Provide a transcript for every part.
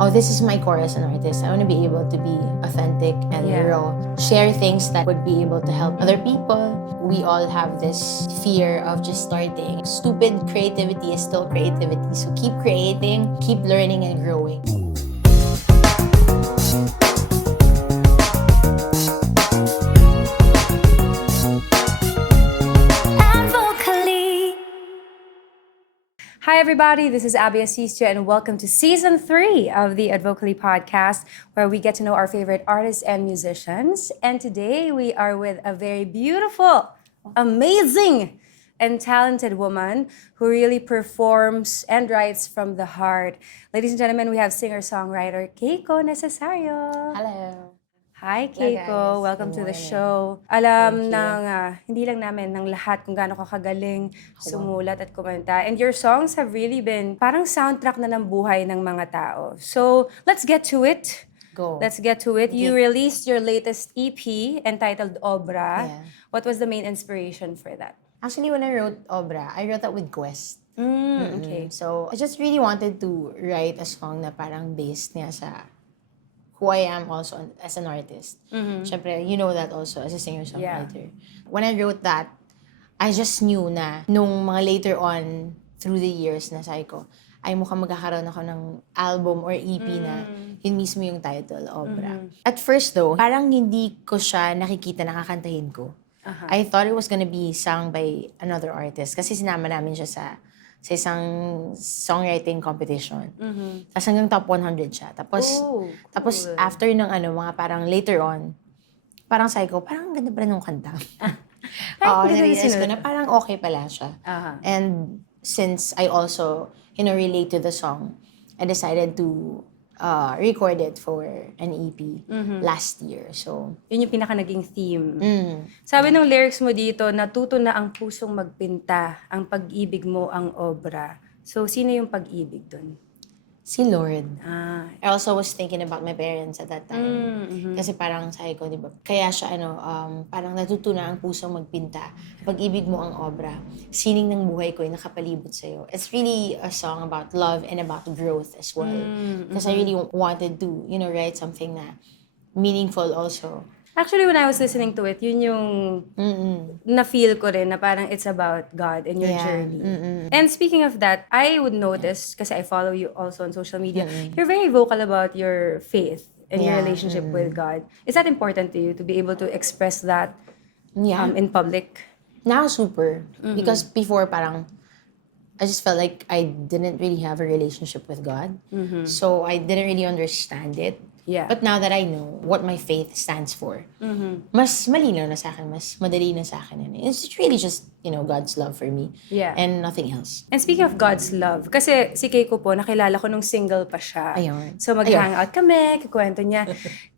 oh, this is my core as an artist. I want to be able to be authentic and raw. Share things that would be able to help other people. We all have this fear of just starting. Stupid creativity is still creativity. So keep creating, keep learning and growing. Hi everybody, this is Abby Asisio and welcome to Season 3 of the Advocally podcast, where we get to know our favorite artists and musicians. And today we are with a very beautiful, amazing, and talented woman who really performs and writes from the heart. Ladies and gentlemen, we have singer-songwriter Keiko Necesario. Hello. Hi, Hello, Keiko. guys. Welcome Good to the morning. show. Thank Alam you. ng, hindi lang namin, ng lahat kung gaano ka kagaling sumulat at kumanta. And your songs have really been parang soundtrack na ng buhay ng mga tao. So, let's get to it. Go. Let's get to it. You Okay. released your latest EP entitled Obra. Yeah. What was the main inspiration for that? Actually, when I wrote Obra, I wrote that with Quest. Okay. So, I just really wanted to write a song na parang based niya sa who I am also as an artist. Syempre, you know that also as a singer-songwriter. When I wrote that, I just knew na nung mga later on through the years na sabi ko, ay mukhang magkakaroon ako ng album or EP na yun mismo yung title, Obra. At first though, parang hindi ko siya nakikita nakakantahin ko. I thought it was gonna be sung by another artist kasi sinama namin siya sa isang songwriting competition. Tapos hanggang top 100 siya. Tapos cool. after ng mga parang later on, parang sabi ko, parang ganda pa rin ng kanta. Na-realize ko na parang okay pala siya. And since I also, relate to the song, I decided to record it for an EP last year. So, Yun yung pinaka naging theme. Sabi ng lyrics mo dito, natuto na ang pusong magpinta, ang pag-ibig mo ang obra. So, sino yung pag-ibig dun? si Lord. Ah, I also was thinking about my parents at that time. Kasi parang sabi ko, di ba, kaya siya parang natuto na ang pusong magpinta. Pag-ibig mo ang obra. Sining ng buhay ko ay nakapalibot sa'yo. It's really a song about love and about growth as well. Because I really wanted to, write something na meaningful also. actually, when I was listening to it, yun yung na-feel ko rin na parang it's about God and your journey. And speaking of that, I would notice, kasi I follow you also on social media, you're very vocal about your faith and your relationship with God. Is that important to you to be able to express that in public? Now, super. Because before, parang, I just felt like I didn't really have a relationship with God. So, I didn't really understand it. Yeah. But now that I know what my faith stands for, mas malinaw na sa akin, mas madali na sa akin. It's really just, God's love for me. Yeah. And nothing else. And speaking of God's love, kasi si Keiko po, nakilala ko nung single pa siya. Ayun. So mag-hangout kami, kukwento niya,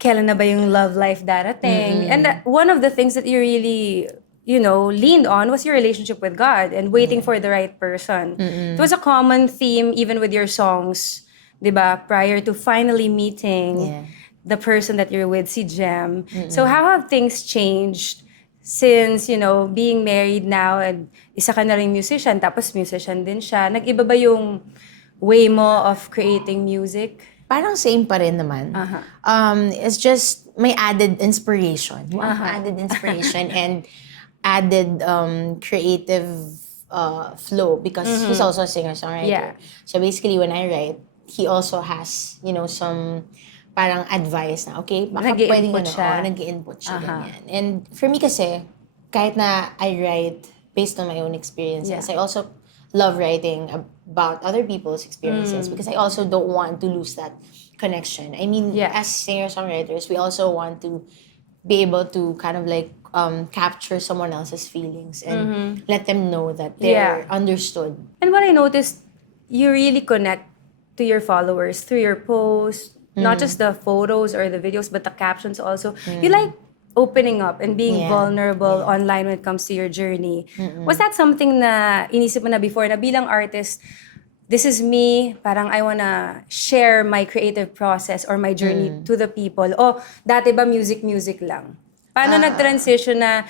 kailan na ba yung love life darating? And one of the things that you really, leaned on was your relationship with God and waiting for the right person. It was a common theme even with your songs, di ba? Prior to finally meeting the person that you're with, si Jem. So how have things changed since, being married now and isa ka na ring musician, tapos musician din siya, nag-iba ba yung way mo of creating music? Parang same pa rin naman. It's just may added inspiration. Added inspiration and added creative flow because he's also a singer-songwriter. Yeah. So basically, when I write, he also has, some parang advice na, okay, baka pwedeng nag-i-input siya, ganyan. And for me kasi, kahit na I write based on my own experiences, I also love writing about other people's experiences because I also don't want to lose that connection. I mean, as singer-songwriters, we also want to be able to kind of like capture someone else's feelings and let them know that they're understood. And what I noticed, you really connect to your followers through your posts, not just the photos or the videos, but the captions also. You like opening up and being vulnerable online when it comes to your journey. Was that something na inisip mo na before na bilang artist, this is me, parang I wanna share my creative process or my journey to the people? O dati ba music lang? Paano nag-transition na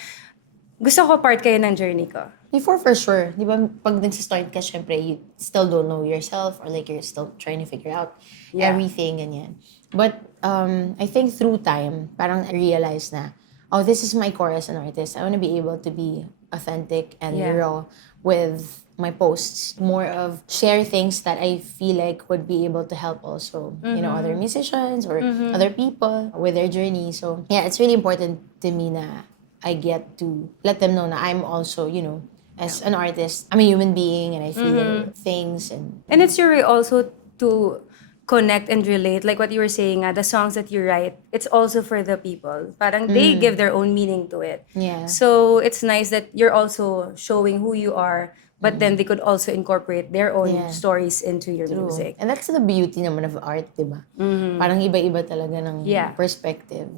gusto ko part kayo ng journey ko? Before, for sure. Di ba, pag nagsistart ka, syempre, you still don't know yourself or like you're still trying to figure out everything, ganyan. But I think through time, parang I realized na, oh, this is my core as an artist. I want to be able to be authentic and raw with my posts. More of share things that I feel like would be able to help also, you know, other musicians or other people with their journey. So, yeah, it's really important to me na I get to let them know na I'm also, you know, as an artist, I'm a human being and I feel things and it's your way also to connect and relate. Like what you were saying, the songs that you write, it's also for the people. Parang they give their own meaning to it. Yeah. So it's nice that you're also showing who you are, but then they could also incorporate their own stories into your music. And that's the beauty naman of art, di ba? Parang iba-iba talaga ng perspective.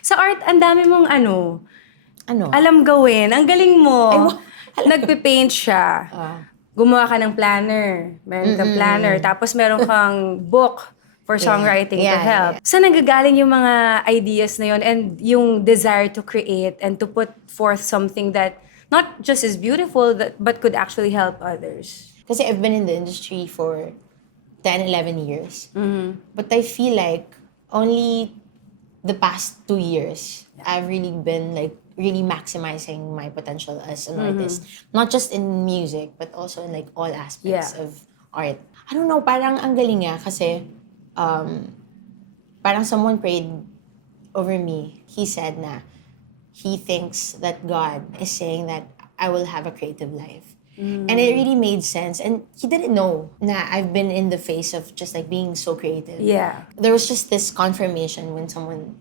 Sa art, ang dami mong alam gawin. Ang galing mo. Nagpe-paint siya. Gumawa ka ng planner. Meron kang planner. Tapos meron kang book for songwriting to help. Saan nagagaling yung mga ideas na yun and yung desire to create and to put forth something that not just is beautiful, but could actually help others? Kasi I've been in the industry for 10, 11 years. But I feel like only the past 2 years, I've really been like really maximizing my potential as an artist. Not just in music, but also in like all aspects of art. I don't know, parang ang galing nga kasi parang someone prayed over me. He said na he thinks that God is saying that I will have a creative life. And it really made sense. And he didn't know na I've been in the face of just like being so creative. Yeah. There was just this confirmation when someone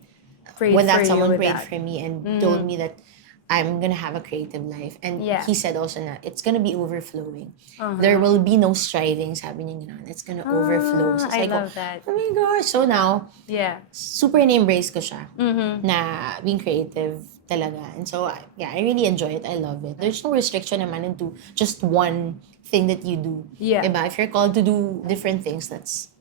prayed for me and told me that I'm gonna have a creative life. And he said also na it's gonna be overflowing. There will be no striving, sabi niya gano'n. It's gonna overflow. So I love that. Oh my gosh. So now, super na-embrace ko siya na being creative talaga. And so, yeah, I really enjoy it. I love it. There's no restriction naman into just one thing that you do. Yeah. Diba? If you're called to do different things, that's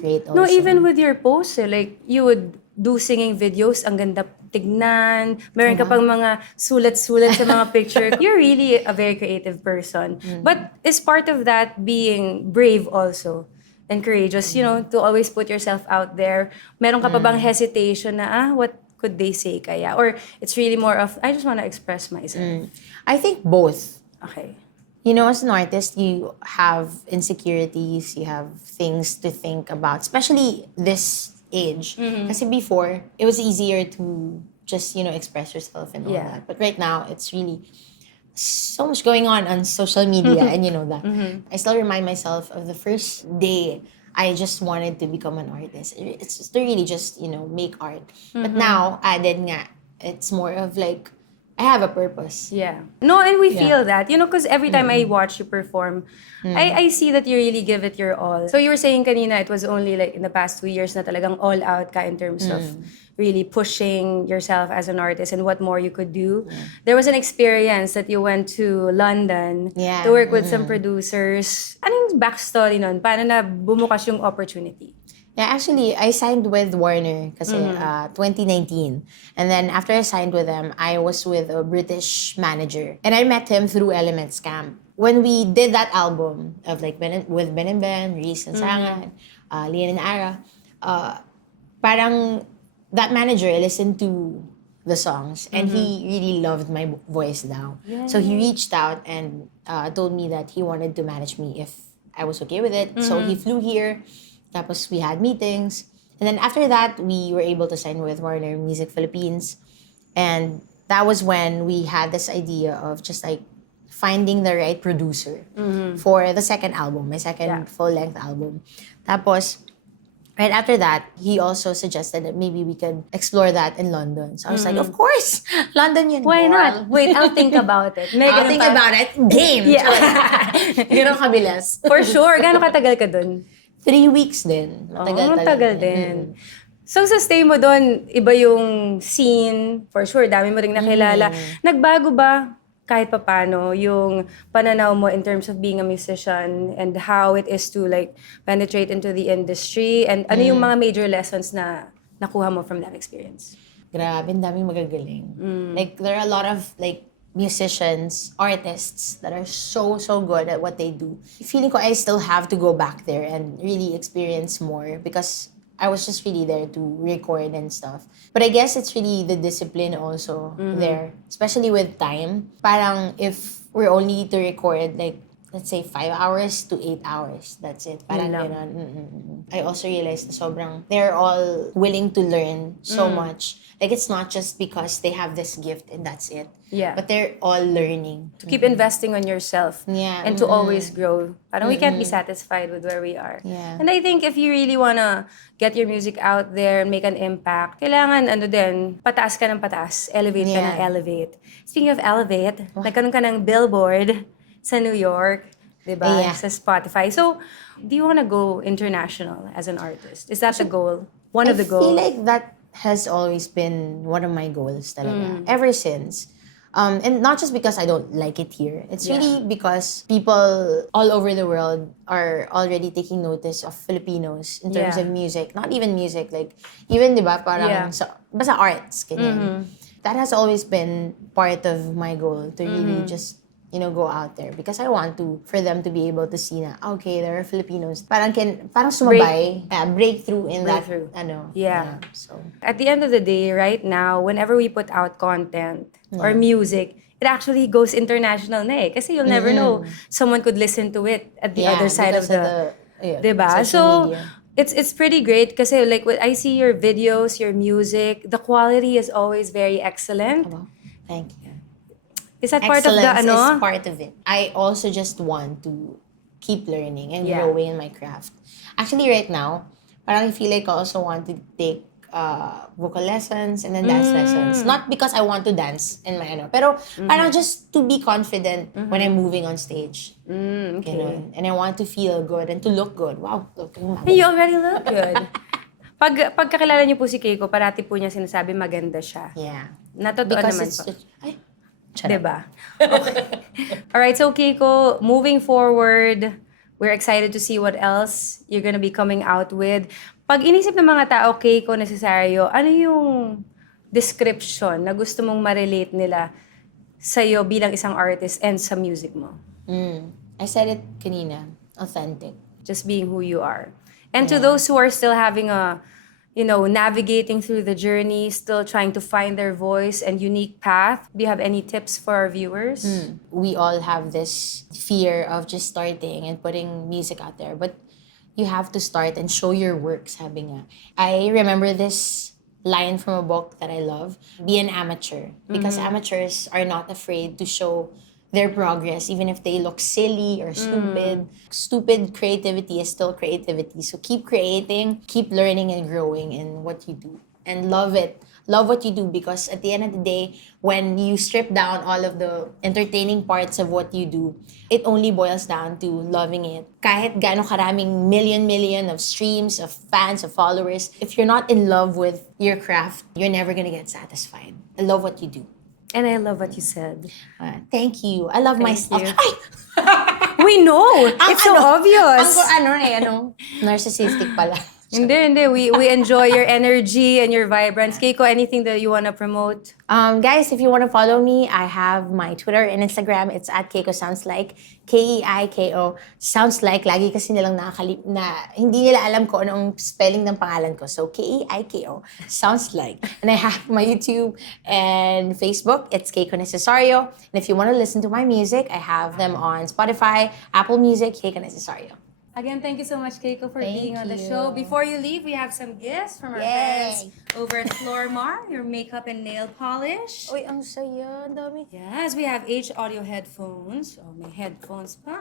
great also. No, even with your posts, like, you would do singing videos, ang ganda tignan, meron ka pang mga sulat-sulat sa mga picture. You're really a very creative person. But is part of that being brave also and courageous, you know, to always put yourself out there? Meron ka pa bang hesitation na, what could they say kaya? Or it's really more of, I just want to express myself? I think both. Okay. You know, as an artist, you have insecurities, you have things to think about, especially this age. Kasi before, it was easier to just, you know, express yourself and all that. But right now, it's really so much going on social media, and you know that. I still remind myself of the first day I just wanted to become an artist. It's just to really just, you know, make art. But now, added nga, it's more of like, I have a purpose. Yeah. No, and we feel that. You know, because every time I watch you perform, I see that you really give it your all. So you were saying kanina, it was only like in the past 2 years na talagang all out ka in terms of really pushing yourself as an artist and what more you could do. There was an experience that you went to London to work with some producers. Anong backstory nun? Paano na bumukas yung opportunity? Yeah, actually, I signed with Warner kasi 2019. And then after I signed with them, I was with a British manager. And I met him through Elements Camp. When we did that album of like with Ben and Ben, Reese and Sangan, Lian and Ara, parang that manager listened to the songs and he really loved my voice now. So he reached out and told me that he wanted to manage me if I was okay with it. So he flew here. Tapos we had meetings. And then after that, we were able to sign with Warner Music Philippines. And that was when we had this idea of just like finding the right producer for the second album, my second full-length album. Tapos, right after that, he also suggested that maybe we could explore that in London. So I was like, of course! London yun. Why not? Wait, I'll think about it. I'll think about it. Game! Yeah. Ganun kabilis. For sure. Gano'ng katagal ka dun? 3 weeks din. Matagal din. So sa stay mo doon, iba yung scene, for sure, dami mo ring nakilala. Nagbago ba kahit papano yung pananaw mo in terms of being a musician and how it is to like penetrate into the industry? And ano yung mga major lessons na nakuha mo from that experience? Grabe, ang daming magagaling. Like, there are a lot of like musicians, artists that are so, so good at what they do. Feeling ko I still have to go back there and really experience more because I was just really there to record and stuff. But I guess it's really the discipline also there, especially with time. Parang if we're only to record like, let's say 5 hours to 8 hours. That's it. Parang ganun. I also realized na sobrang, they're all willing to learn so much. Like, it's not just because they have this gift and that's it. Yeah. But they're all learning. To keep investing on yourself. Yeah. And to always grow. Parang we can't be satisfied with where we are. Yeah. And I think if you really wanna get your music out there and make an impact, kailangan pataas ka ng pataas, elevate ka ng elevate. Speaking of elevate, nagkaroon ka ng billboard sa New York, diba? Yeah. Sa Spotify. So, do you wanna go international as an artist? Is that the goal? One of the goals? I feel like that has always been one of my goals talaga. Ever since. And not just because I don't like it here. It's really because people all over the world are already taking notice of Filipinos in terms of music. Not even music, like, even, diba, parang, basta arts, ganyan. That has always been part of my goal, to really just, go out there. Because I want for them to be able to see na, okay, there are Filipinos. Parang sumabay, breakthrough in that, so. At the end of the day, right now, whenever we put out content or music, it actually goes international na eh. Kasi you'll never know. Someone could listen to it at the other side of the diba? So, media. It's pretty great kasi like when I see your videos, your music, the quality is always very excellent. Oh, thank you. Is that part of the Excellence is part of it. I also just want to keep learning and growing in my craft. Actually, right now, parang I feel like I also want to take vocal lessons and then dance lessons. Not because I want to dance in my pero parang just to be confident when I'm moving on stage. Okay. And I want to feel good and to look good. Wow, You already look good. Pagkakilala niyo po si Keiko, parati po niya sinasabi maganda siya. Yeah. Natotoo Because naman it's po. Diba? Okay. Alright, so Keiko, moving forward, we're excited to see what else you're gonna be coming out with. Pag inisip ng mga tao, Keiko, Necesario, ano yung description na gusto mong ma-relate nila sa'yo bilang isang artist and sa music mo? I said it kanina, authentic. Just being who you are. And to those who are still having navigating through the journey, still trying to find their voice and unique path, do you have any tips for our viewers? We all have this fear of just starting and putting music out there, but you have to start and show your work, sabi nga. I remember this line from a book that I love, be an amateur. Because amateurs are not afraid to show their progress, even if they look silly or stupid. Stupid creativity is still creativity. So keep creating, keep learning and growing in what you do. And love it. Love what you do because at the end of the day, when you strip down all of the entertaining parts of what you do, it only boils down to loving it. Kahit gaano karaming million of streams, of fans, of followers, if you're not in love with your craft, you're never gonna get satisfied. I love what you do. And I love what you said. Thank you. I love myself. you. Ay! We know! It's so obvious! Narcissistic pala. Hindi. We enjoy your energy and your vibrance. Keiko, anything that you want to promote? Guys, if you want to follow me, I have my Twitter and Instagram. It's at Keiko Sounds Like. Keiko Sounds Like. Lagi kasi nilang hindi nila alam ko anong spelling ng pangalan ko. So, Keiko Sounds Like. And I have my YouTube and Facebook. It's Keiko Necesario. And if you want to listen to my music, I have them on Spotify, Apple Music, Keiko Necesario. Again, thank you so much, Keiko, for being on the you. show. Before you leave, we have some gifts from our friends over at Flormar, your makeup and nail polish. Uy, ang saya. Ang dami. Yes, we have H audio headphones. Oh, may headphones pa.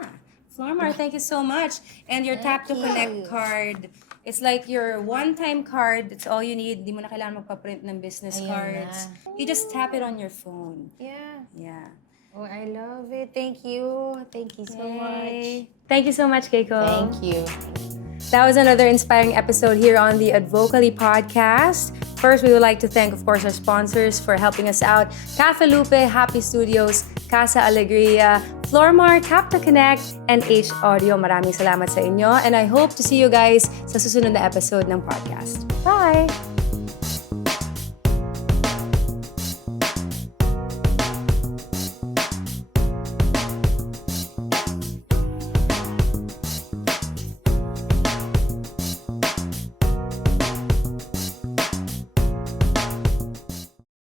Flormar, thank you so much. And your Tap to Connect card. It's like your one-time card. That's all you need. Di mo na kailangan magpa-print ng business cards. You just tap it on your phone. Yeah. Oh, I love it. Thank you. Thank you so much. Thank you so much, Keiko. Thank you. That was another inspiring episode here on the Advocally podcast. First, we would like to thank, of course, our sponsors for helping us out. Cafe Lupe, Happy Studios, Casa Alegria, Flormar, Tap to Connect, and H Audio. Maraming salamat sa inyo. And I hope to see you guys sa susunod na episode ng podcast. Bye!